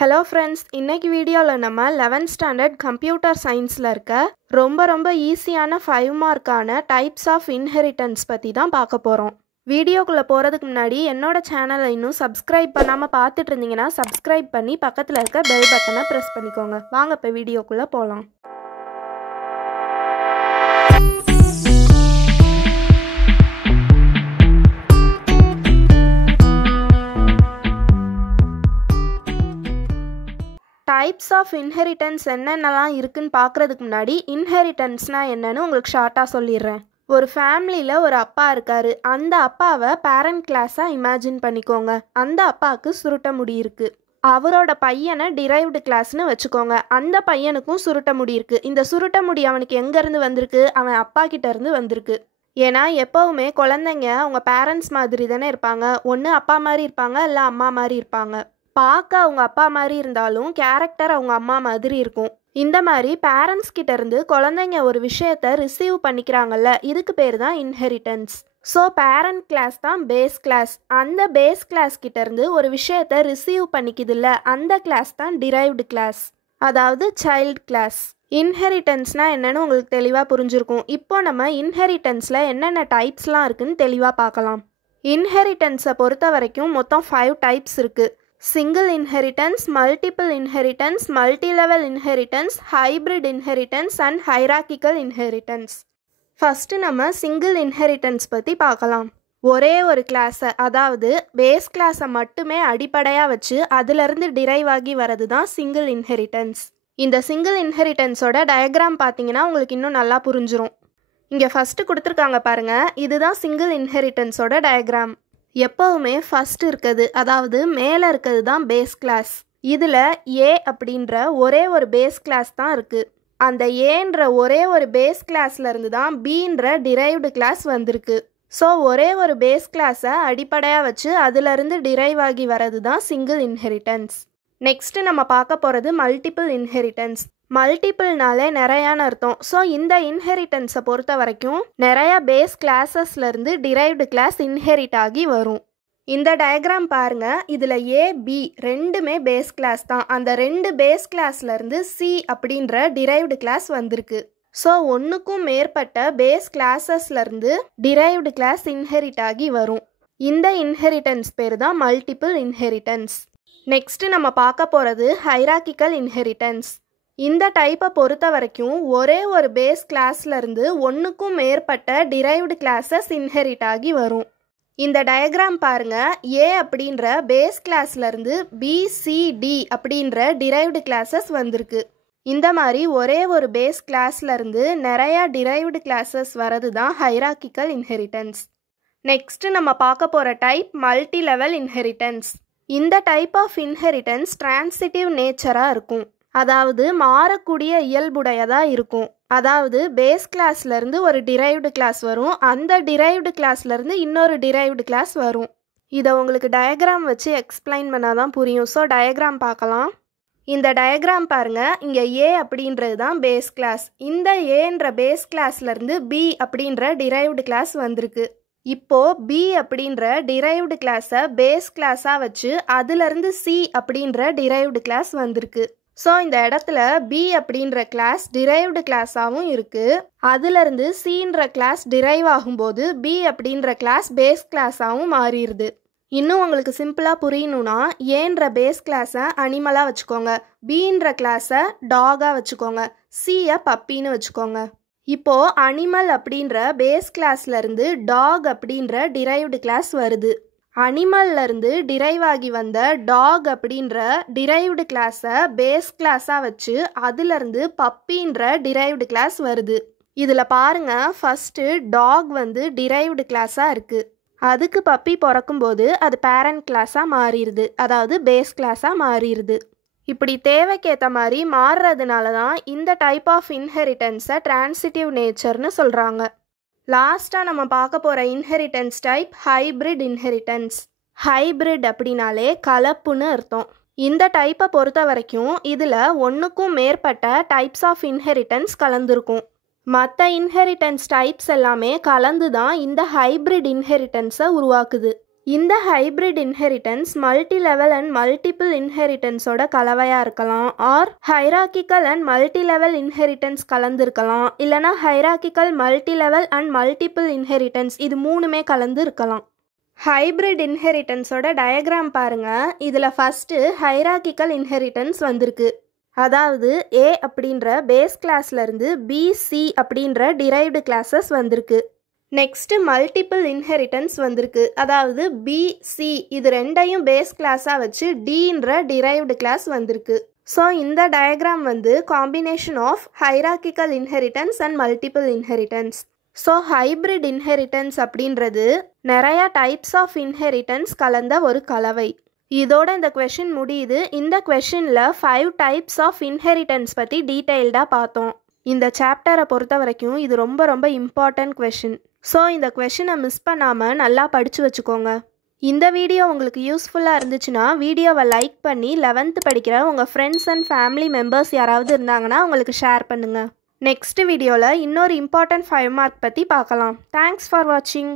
Hello friends, இன்னைக்கு வீடியோவில் நம்ம 11th ஸ்டாண்டர்ட் கம்ப்யூட்டர் சயின்ஸில் இருக்க ரொம்ப ஈஸியான 5 மார்க்கான டைப்ஸ் ஆஃப் இன்ஹெரிட்டன்ஸ் பற்றி தான் பார்க்க போகிறோம். வீடியோக்குள்ளே போகிறதுக்கு முன்னாடி என்னோட சேனலை இன்னும் சப்ஸ்கிரைப் பண்ணாமல் பார்த்துட்டு இருந்தீங்கன்னா சப்ஸ்கிரைப் பண்ணி பக்கத்தில் இருக்க பெல் பட்டனை ப்ரெஸ் பண்ணிக்கோங்க. வாங்க இப்போ வீடியோக்குள்ளே போகலாம். டைப்ஸ் ஆஃப் இன்ஹெரிட்டன்ஸ் என்னென்னலாம் இருக்குன்னு பார்க்குறதுக்கு முன்னாடி இன்ஹெரிட்டன்ஸ்னால் என்னன்னு உங்களுக்கு ஷார்ட்டாக சொல்லிடுறேன். ஒரு ஃபேமிலியில் ஒரு அப்பா இருக்கார். அந்த அப்பாவை பேரண்ட் கிளாஸாக இமேஜின் பண்ணிக்கோங்க. அந்த அப்பாவுக்கு சுருட்ட முடி இருக்குது. அவரோட பையனை டிரைவ்டு கிளாஸ்னு வச்சுக்கோங்க. அந்த பையனுக்கும் சுருட்ட முடி இருக்குது. இந்த சுருட்ட முடி அவனுக்கு எங்கேருந்து வந்திருக்கு? அவன் அப்பா கிட்டேருந்து வந்திருக்கு. ஏன்னா எப்போவுமே குழந்தைங்க அவங்க பேரண்ட்ஸ் மாதிரி தானே இருப்பாங்க. ஒன்று அப்பா மாதிரி இருப்பாங்க, இல்லை அம்மா மாதிரி இருப்பாங்க. பார்க்க அவங்க அப்பா மாதிரி இருந்தாலும் கேரக்டர் அவங்க அம்மா மாதிரி இருக்கும். இந்த மாதிரி பேரண்ட்ஸ் கிட்ட இருந்து குழந்தைங்க ஒரு விஷயத்த ரிசீவ் பண்ணிக்கிறாங்கல்ல, இதுக்கு பேர் தான் இன்ஹெரிட்டன்ஸ். ஸோ பேரண்ட் கிளாஸ் தான் பேஸ் கிளாஸ். அந்த பேஸ் கிளாஸ் கிட்ட இருந்து ஒரு விஷயத்த ரிசீவ் பண்ணிக்குதுல்ல, அந்த கிளாஸ் தான் டிரைவ்டு கிளாஸ், அதாவது சைல்டு கிளாஸ். இன்ஹெரிட்டன்ஸ்னால் என்னன்னு உங்களுக்கு தெளிவாக புரிஞ்சிருக்கும். இப்போ நம்ம இன்ஹெரிட்டன்ஸில் என்னென்ன டைப்ஸ்லாம் இருக்குன்னு தெளிவாக பார்க்கலாம். இன்ஹெரிட்டன்ஸை பொறுத்த வரைக்கும் மொத்தம் 5 டைப்ஸ் இருக்குது. Single inheritance, multiple inheritance, multilevel inheritance, hybrid inheritance and hierarchical inheritance. First நம்ம சிங்கிள் இன்ஹெரிட்டன்ஸ் பற்றி பார்க்கலாம். ஒரே ஒரு கிளாஸை, அதாவது பேஸ் கிளாஸை மட்டுமே அடிப்படையாக வச்சு அதிலிருந்து டிரைவ் ஆகி வரது தான் சிங்கிள் இன்ஹெரிட்டன்ஸ். இந்த சிங்கிள் இன்ஹெரிட்டன்ஸோட டயக்ராம் பார்த்தீங்கன்னா உங்களுக்கு இன்னும் நல்லா புரிஞ்சிரும். இங்கே ஃபஸ்ட்டு கொடுத்துருக்காங்க பாருங்கள், இதுதான் சிங்கிள் இன்ஹெரிட்டன்ஸோட டயக்ராம். எப்போவுமே ஃபஸ்ட் இருக்குது, அதாவது மேலே இருக்கிறது தான் பேஸ் கிளாஸ். இதில் ஏ அப்படின்ற ஒரே ஒரு பேஸ் கிளாஸ் தான் இருக்குது. அந்த ஏன்ற ஒரே ஒரு பேஸ் கிளாஸ்லேருந்து தான் பீன்ற டிரைவ்டு கிளாஸ் வந்திருக்கு. ஸோ ஒரே ஒரு பேஸ் கிளாஸை அடிப்படையாக வச்சு அதிலிருந்து டிரைவ் ஆகி வரது தான் சிங்கிள் இன்ஹெரிட்டன்ஸ். நெக்ஸ்ட்டு நம்ம பார்க்க போகிறது மல்டிபிள் இன்ஹெரிட்டன்ஸ். மல்டிபிள்னாலே நிறையான்னு அர்த்தம். ஸோ இந்த இன்ஹெரிட்டன்ஸை பொறுத்த வரைக்கும் நிறையா பேஸ் கிளாஸஸ்லேருந்து டிரைவ்டு கிளாஸ் இன்ஹெரிட் ஆகி வரும். இந்த டயக்ராம் பாருங்கள், இதில் ஏ பி ரெண்டுமே பேஸ் கிளாஸ் தான். அந்த 2 பேஸ் கிளாஸ்லேருந்து சி அப்படின்ற டிரைவ்டு கிளாஸ் வந்திருக்கு. ஸோ ஒன்றுக்கும் மேற்பட்ட பேஸ் கிளாஸஸ்லேருந்து டிரைவ்டு கிளாஸ் இன்ஹெரிட் ஆகி வரும். இந்த இன்ஹெரிட்டன்ஸ் பேர் தான் மல்டிபிள் இன்ஹெரிட்டன்ஸ். நெக்ஸ்ட்டு நம்ம பார்க்க போகிறது ஹைரார்க்கிக்கல் இன்ஹெரிட்டன்ஸ். இந்த டைப்பை பொறுத்த வரைக்கும் ஒரே ஒரு பேஸ் கிளாஸ்லேருந்து ஒன்றுக்கும் மேற்பட்ட டிரைவ்டு கிளாஸஸ் இன்ஹெரிட் ஆகி வரும். இந்த டயக்ராம் பாருங்கள், ஏ அப்படின்ற பேஸ் கிளாஸ்லேருந்து பிசிடி அப்படின்ற டிரைவ்டு கிளாஸஸ் வந்திருக்கு. இந்த மாதிரி ஒரே ஒரு பேஸ் கிளாஸ்லேருந்து நிறையா டிரைவ்டு கிளாஸஸ் வரது தான் ஹைரார்க்கிக்கல் இன்ஹெரிட்டன்ஸ். நெக்ஸ்ட்டு நம்ம பார்க்க போகிற டைப் மல்டி லெவல் இன்ஹெரிட்டன்ஸ். இந்த டைப் ஆஃப் இன்ஹெரிட்டன்ஸ் டிரான்சிட்டிவ் நேச்சராக இருக்கும், அதாவது மாறக்கூடிய இயல்புடையதாக இருக்கும். அதாவது பேஸ் கிளாஸ்லேருந்து ஒரு டிரைவ்டு கிளாஸ் வரும், அந்த டிரைவ்டு கிளாஸ்லேருந்து இன்னொரு டிரைவ்டு கிளாஸ் வரும். இதை உங்களுக்கு டயக்ராம் வச்சு எக்ஸ்பிளைன் பண்ணால் தான் புரியும். ஸோ டயக்ராம் பார்க்கலாம். இந்த டயக்ராம் பாருங்கள், இங்கே ஏ அப்படின்றது தான் பேஸ் கிளாஸ். இந்த ஏன்ற பேஸ் கிளாஸ்லேருந்து பி அப்படின்ற டிரைவ்டு கிளாஸ் வந்திருக்கு. இப்போது பி அப்படின்ற டிரைவ்டு கிளாஸை பேஸ் கிளாஸாக வச்சு அதிலிருந்து சி அப்படின்ற டிரைவ்டு கிளாஸ் வந்திருக்கு. ஸோ இந்த இடத்துல பி அப்படின்ற கிளாஸ் டிரைவ்டு கிளாஸாகவும் இருக்குது. அதிலிருந்து சின்ற கிளாஸ் டிரைவ் ஆகும்போது பி அப்படின்ற கிளாஸ் பேஸ் கிளாஸாகவும் மாறிடுது. இன்னும் உங்களுக்கு சிம்பிளாக புரியணும்னா ஏன்ற பேஸ் கிளாஸை அனிமலாக வச்சுக்கோங்க, பீன்ற கிளாஸை டாகாக வச்சுக்கோங்க, சியை பப்பின்னு வச்சுக்கோங்க. இப்போது அனிமல் அப்படின்ற பேஸ் கிளாஸ்லேருந்து டாக் அப்படின்ற டிரைவ்டு கிளாஸ் வருது. அனிமல்லேருந்து டிரைவ் ஆகி வந்த டாக் அப்படின்ற டிரைவ்டு கிளாஸை பேஸ் கிளாஸாக வச்சு அதிலிருந்து பப்பின்ற டிரைவ்டு கிளாஸ் வருது. இதில் பாருங்கள், ஃபஸ்ட்டு டாக் வந்து டிரைவ்டு கிளாஸாக இருக்குது. அதுக்கு பப்பி பிறக்கும்போது அது பேரண்ட் கிளாஸாக மாறிடுது, அதாவது பேஸ் கிளாஸாக மாறிடுது. இப்படி தேவைக்கேற்ற மாதிரி மாறுறதுனால தான் இந்த டைப் ஆஃப் இன்ஹெரிட்டன்ஸை டிரான்சிட்டிவ் நேச்சர்னு சொல்கிறாங்க. லாஸ்ட்டாக நம்ம பார்க்க போகிற inheritance type hybrid inheritance. Hybrid அப்படின்னாலே கலப்புன்னு அர்த்தம். இந்த டைப்பை பொறுத்த வரைக்கும் இதில் ஒன்றுக்கும் மேற்பட்ட டைப்ஸ் ஆஃப் இன்ஹெரிட்டன்ஸ் கலந்துருக்கும். மற்ற இன்ஹெரிட்டன்ஸ் டைப்ஸ் எல்லாமே கலந்து தான் இந்த ஹைப்ரிட் இன்ஹெரிட்டன்ஸை உருவாக்குது. இந்த hybrid inheritance multilevel and multiple இன்ஹெரிட்டன்ஸோட கலவையாக இருக்கலாம், or hierarchical and multilevel inheritance கலந்துருக்கலாம், இல்லைனா hierarchical multilevel and multiple inheritance இது மூணுமே கலந்து இருக்கலாம். ஹைப்ரிட் இன்ஹெரிட்டன்ஸோட டயக்ராம் பாருங்கள். இதில் ஃபஸ்ட்டு ஹைராக்கிக்கல் இன்ஹெரிட்டன்ஸ் வந்திருக்கு. அதாவது ஏ அப்படின்ற பேஸ் கிளாஸ்லேருந்து பிசி அப்படின்ற டிரைவ்டு கிளாஸஸ் வந்திருக்கு. நெக்ஸ்ட்டு மல்டிபிள் இன்ஹெரிட்டன்ஸ் வந்திருக்கு. அதாவது பிசி இது ரெண்டையும் பேஸ் கிளாஸாக வச்சு டின்ற டிரைவ்டு கிளாஸ் வந்திருக்கு. ஸோ இந்த டயக்ராம் வந்து combination of hierarchical inheritance and multiple inheritance. So hybrid inheritance அப்படின்றது நிறையா டைப்ஸ் ஆஃப் இன்ஹெரிட்டன்ஸ் கலந்த ஒரு கலவை. இதோட இந்த கொஷின் முடியுது. இந்த கொஷினில் 5 டைப்ஸ் ஆஃப் இன்ஹெரிட்டன்ஸ் பற்றி டீட்டெயில்டாக பார்த்தோம். இந்த சாப்டரை பொறுத்த வரைக்கும் இது ரொம்ப ரொம்ப இம்பார்ட்டன்ட் கொஷின். ஸோ இந்த கொஷினை மிஸ் பண்ணாமல் நல்லா படித்து வச்சுக்கோங்க. இந்த வீடியோ உங்களுக்கு யூஸ்ஃபுல்லாக இருந்துச்சுன்னா வீடியோவை லைக் பண்ணி 11th படிக்கிற உங்கள் ஃப்ரெண்ட்ஸ் அண்ட் ஃபேமிலி மெம்பர்ஸ் யாராவது இருந்தாங்கன்னா உங்களுக்கு ஷேர் பண்ணுங்கள். நெக்ஸ்ட் வீடியோவில் இன்னொரு இம்பார்ட்டன்ட் 5 மார்க் பற்றி பார்க்கலாம். தேங்க்ஸ் ஃபார் வாட்சிங்.